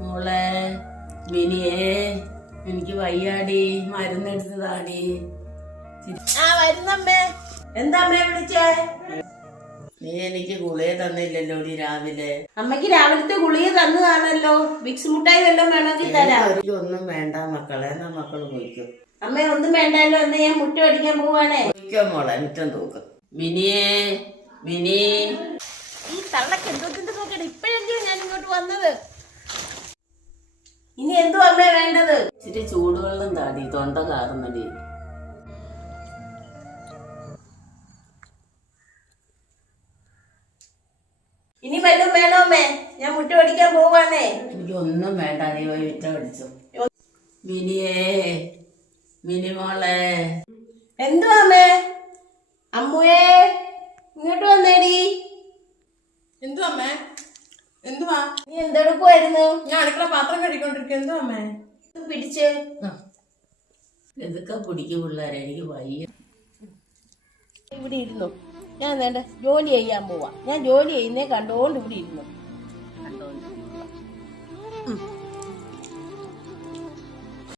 മോളെ മിനിയേ, എനിക്ക് വയ്യാടി, മരുന്നെടുത്തതാടി. ആ വരുന്നമ്മേ. എന്താ അമ്മയെ വിളിച്ചേ? നീ എനിക്ക് ഗുളിക തന്നില്ലല്ലോടി രാവിലെ. അമ്മക്ക് രാവിലത്തെ ഗുളിക തന്നതാണല്ലോ. വിക്സ് മുട്ടായി വല്ലതും വേണമെങ്കിൽ തരാം. ഒന്നും വേണ്ട മക്കളെ, എന്നാ മക്കള് പോയിക്കും. അമ്മ ഒന്നും വേണ്ടല്ലോ, എന്ന് ഞാൻ മുറ്റ അടിക്കാൻ പോവാണേ. പോയിക്കോ മോളെ, മുറ്റം തൂക്കും. മിനിയേ, മിനി. ഈ തള്ളക്ക് എന്തോത്തിന്റെ നോക്കട്ടെ, ഇപ്പഴല്ലോ ഞാൻ ഇങ്ങോട്ട് വന്നത്. ഇനി എന്തോ അമ്മ വേണ്ടത്? ഇച്ചിരി ചൂടുവെള്ളം താടി, തൊണ്ട കാറുന്നടി. ഇനി വല്ലതും വേണോ അമ്മേ? ഞാൻ മുറ്റ അടിക്കാൻ പോവാണേ. എനിക്ക് ഒന്നും വേണ്ട, നീ പോയി മുറ്റം അടിച്ചു. മിനിയേ, മിനി മോളെ. എന്തുവാ അമ്മേ? അമ്മുവേ ഇങ്ങോട്ട് വന്നേടി. എന്തുവാ അമ്മേ? എന്തുവാ? നീ എന്തെടുക്കുവായിരുന്നു? ഞാൻ അടുക്കള പാത്രം കഴുകിക്കൊണ്ടിരിക്കും. എന്തുവാ അമ്മേ? പിടിച്ച് ഇതൊക്കെ പിടിക്കും പിള്ളേരെ, എനിക്ക് വയ്യ. ഇവിടെ ഇരുന്നു. ഞാൻ വേണ്ട ജോലി ചെയ്യാൻ പോവാ. ഞാൻ ജോലി ചെയ്യുന്നേ കണ്ടോണ്ട് ഇവിടെ ഇരുന്നു.